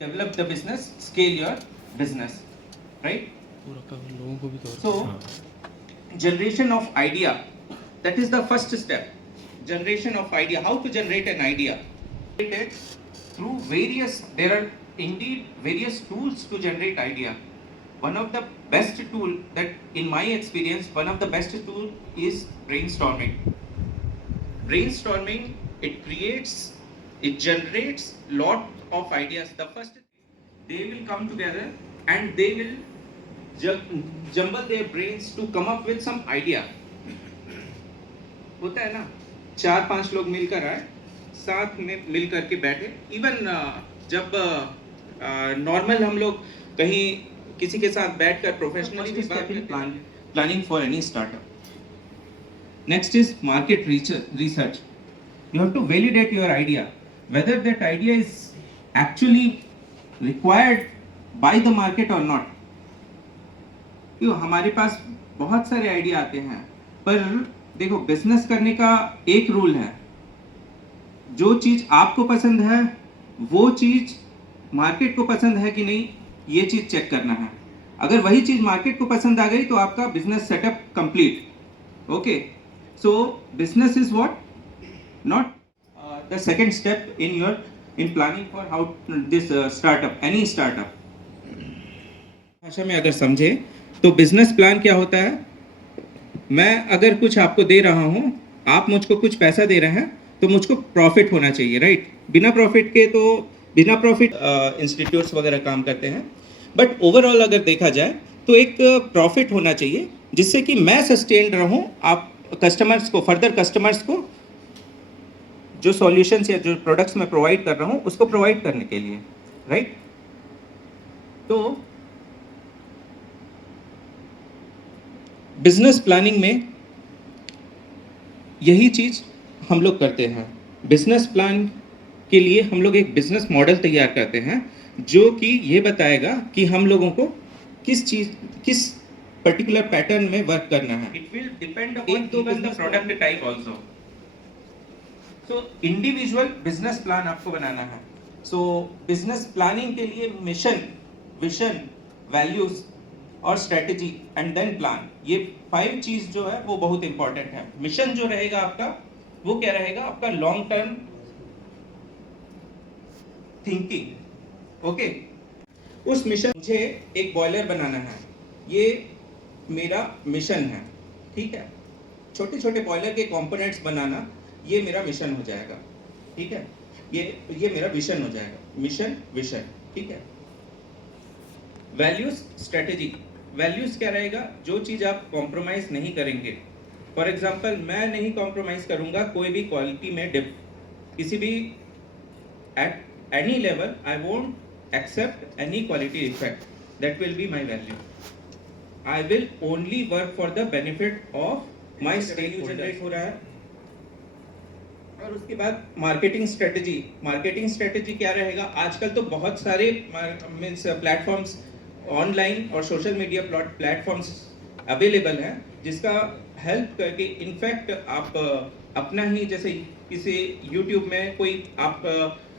develop the business, scale your business, right? So generation of idea, that is the first step. Generation of idea, how to generate an idea? Through various, there are indeed various tools to generate idea. One of the best tool that in my experience, one of the best tool is brainstorming. Brainstorming, it generates lot of ideas. The first, they will come together and they will jumble their brains to come up with some idea. होता है ना, 4-5 लोग मिलकर आए, साथ में मिल करके बैठे. इवन जब नॉर्मल हम लोग कहीं किसी के साथ बैठकर प्रोफेशनली भी बात करते, planning for any startup. Next is market research. You have to validate your idea, whether that idea is actually required by the market or not. क्यों हमारे पास बहुत सारे आइडिया आते हैं, पर देखो बिजनेस करने का एक रूल है, जो चीज आपको पसंद है वो चीज मार्केट को पसंद है कि नहीं, ये चीज चेक करना है. अगर वही चीज मार्केट को पसंद आ गई तो आपका business setup complete. Okay, so business is what, not the second step in planning for how this startup, any startup. भाषा में अगर समझे तो बिजनेस प्लान क्या होता है, मैं अगर कुछ आपको दे रहा हूं, आप मुझको कुछ पैसा दे रहे हैं, तो मुझको प्रॉफिट होना चाहिए, राइट? बिना प्रॉफिट के तो बिना प्रॉफिट इंस्टीट्यूट्स वगैरह काम करते हैं, बट ओवरऑल अगर देखा जाए तो एक प्रॉफिट होना चाहिए जिससे कि मैं सस्टेन रहूं, आप कस्टमर्स को, फर्दर कस्टमर्स को जो सॉल्यूशंस या जो प्रोडक्ट्स मैं प्रोवाइड कर रहा हूं उसको प्रोवाइड करने के लिए, राइट? तो बिजनेस प्लानिंग में यही चीज हम लोग करते हैं. बिजनेस प्लान के लिए हम लोग एक बिजनेस मॉडल तैयार करते हैं जो कि ये बताएगा कि हम लोगों को किस पर्टिकुलर पैटर्न में वर्क करना है. It will depend upon the product type also. So individual business plan आपको बनाना है. सो बिजनेस प्लानिंग के लिए मिशन, विजन, वैल्यूज और स्ट्रेटजी एंड देन प्लान, ये 5 चीज जो है वो बहुत इंपॉर्टेंट है. मिशन जो रहेगा आपका, वो क्या रहेगा, आपका लॉन्ग टर्म थिंकिंग. ओके, उस मिशन, मुझे एक बॉयलर बनाना है, ये मेरा मिशन है, ठीक है? छोटे छोटे बॉयलर के कंपोनेंट्स बनाना, ये मेरा मिशन हो जाएगा, ठीक है? ये मेरा विजन हो जाएगा, मिशन विजन, ठीक है? Values, strategy. वैल्यूज क्या रहेगा, जो चीज आप कॉम्प्रोमाइज नहीं करेंगे. फॉर एग्जांपल, मैं नहीं कॉम्प्रोमाइज करूंगा कोई भी क्वालिटी में डिप, किसी भी at any level I won't accept any quality defect. That will be my value. I will only work for the benefit of my stakeholders. Generate हो रहा है. और उसके बाद मार्केटिंग स्ट्रेटजी. मार्केटिंग स्ट्रेटजी क्या रहेगा, आजकल तो बहुत सारे मीन्स प्लेटफॉर्म्स ऑनलाइन और सोशल मीडिया प्लेटफॉर्म्स अवेलेबल हैं, जिसका हेल्प करके इनफैक्ट आप अपना ही, जैसे किसी यूट्यूब में कोई आप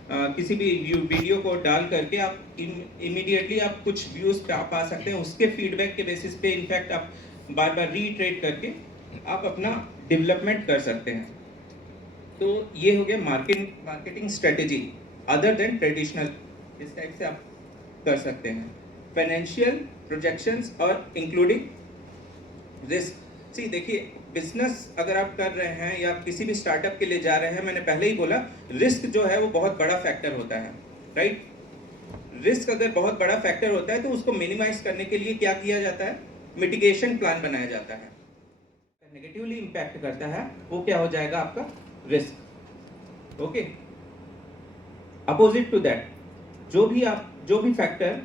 किसी भी वीडियो को डाल करके आप इमीडिएटली आप कुछ व्यूज पा सकते हैं. उसके फीडबैक के बेसिस पे इनफैक्ट आप बार बार रीट्रेट करके आप अपना डेवलपमेंट कर सकते हैं. तो ये हो गया marketing strategy other than traditional. इस टाइप से आप कर सकते हैं. फाइनेंशियल प्रोजेक्शंस और इंक्लूडिंग रिस्क. सी देखिए, बिजनेस अगर आप कर रहे हैं या किसी भी स्टार्टअप के लिए जा रहे हैं, मैंने पहले ही बोला रिस्क जो है वो बहुत बड़ा फैक्टर होता है, राइट? रिस्क अगर बहुत बड़ा फैक्टर होता है तो उसको मिनिमाइज करने के लिए क्या किया जाता है, मिटिगेशन प्लान बनाया जाता है. नेगेटिवली इंपैक्ट करता है वो क्या हो जाएगा, आपका risk. Okay, opposite to that, जो भी फैक्टर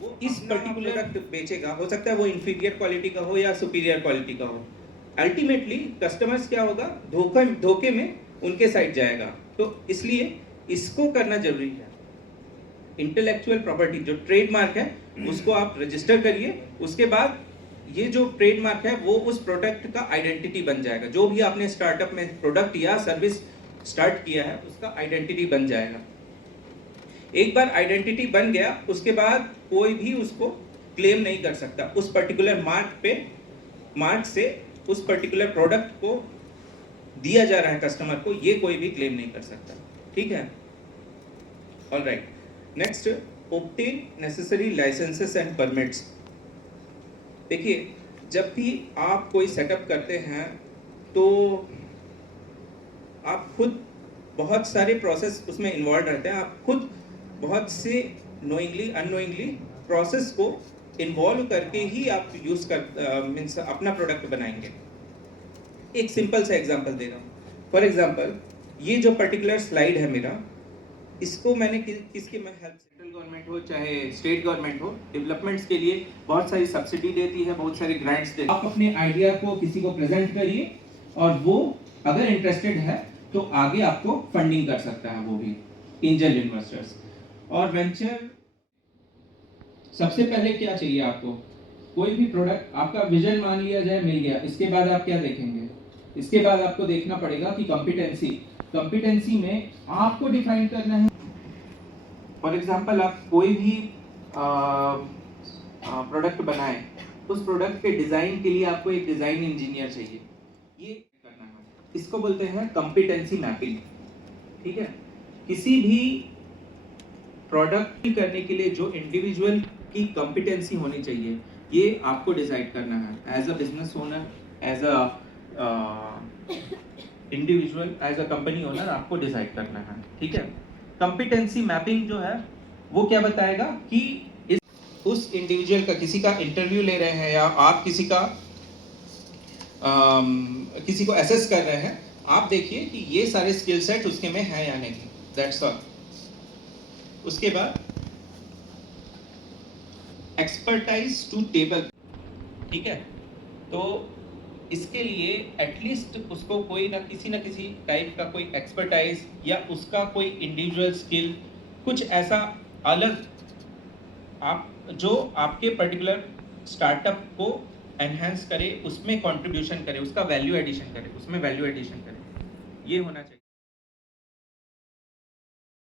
वो इस पर्टिकुलर प्रोडक्ट बेचेगा, हो सकता है वो इंफीरियर क्वालिटी का हो या सुपीरियर क्वालिटी का हो, अल्टीमेटली कस्टमर्स क्या होगा, धोखे में उनके साइड जाएगा. तो इसलिए इसको करना जरूरी है. इंटेलेक्चुअल प्रॉपर्टी जो ट्रेडमार्क है उसको आप रजिस्टर करिए. उसके बाद ये जो ट्रेडमार्क है वो उस प्रोडक्ट का आइडेंटिटी बन जाएगा. जो भी आपने स्टार्टअप में प्रोडक्ट या सर्विस स्टार्ट किया है उसका आइडेंटिटी बन जाएगा. एक बार आइडेंटिटी बन गया, उसके बाद कोई भी उसको क्लेम नहीं कर सकता। उस पर्टिकुलर मार्क से उस पर्टिकुलर प्रोडक्ट को दिया जा रहा है कस्टमर को, ये कोई भी क्लेम नहीं कर सकता। ठीक है, alright. Next, obtain necessary licenses and permits। देखिए, जब भी आप कोई सेटअप करते हैं तो आप खुद बहुत सारे प्रोसेस उसमें इन्वॉल्व रहते हैं। आप खुद बहुत से नोइंगली अननोइंगली प्रोसेस को इन्वॉल्व करके ही आप यूज़ कर मीन्स अपना प्रोडक्ट बनाएंगे। एक सिंपल सा एग्जांपल दे रहा हूँ। फॉर एग्जांपल, ये जो पर्टिकुलर स्लाइड है मेरा, इसको मैंने किसकी मैं हेल्प, सेंट्रल गवर्नमेंट हो चाहे स्टेट गवर्नमेंट हो, डेवलपमेंट्स के लिए बहुत सारी सब्सिडी देती है, बहुत सारी ग्रांट्स देती है। आप अपने आइडिया को किसी को प्रेजेंट करिए और वो अगर इंटरेस्टेड है तो आगे आपको फंडिंग कर सकता है, वो भी एंजल इन्वेस्टर्स। और वेंचर, सबसे पहले क्या चाहिए आपको? कोई भी प्रोडक्ट, आपका विजन मान लिया जाए मिल गया, इसके बाद आप क्या देखेंगे? इसके बाद आपको देखना पड़ेगा कि कॉम्पिटेंसी में आपको डिफाइन करना है। फॉर एग्जांपल, आप कोई भी प्रोडक्ट बनाएं, उस प्रोडक्ट के डिजाइन के लिए आपको एक डिजाइन इंजीनियर चाहिए, ये करना है। इसको बोलते हैं कॉम्पिटेंसी मैपिंग। ठीक है, किसी भी प्रोडक्ट करने के लिए जो इंडिविजुअल की कॉम्पिटेंसी होनी चाहिए, ये आपको डिसाइड करना है as a business owner, as a individual, as a company owner, आपको डिसाइड करना है। ठीक है, कॉम्पिटेंसी मैपिंग जो है वो क्या बताएगा कि उस इंडिविजुअल का, किसी का इंटरव्यू ले रहे हैं या आप किसी को एसेस कर रहे हैं, आप देखिए कि ये सारे स्किल सेट उसके में है या नहीं, दैट्स ऑल। उसके बाद एक्सपर्टाइज टू टेबल। ठीक है, तो इसके लिए एटलीस्ट उसको कोई ना किसी टाइप का कोई एक्सपर्टाइज या उसका कोई इंडिविजुअल स्किल, कुछ ऐसा अलग आप जो आपके पर्टिकुलर स्टार्टअप को एनहांस करे, उसमें कंट्रीब्यूशन करे, उसका वैल्यू एडिशन करे, उसमें वैल्यू एडिशन करे, ये होना चाहिए।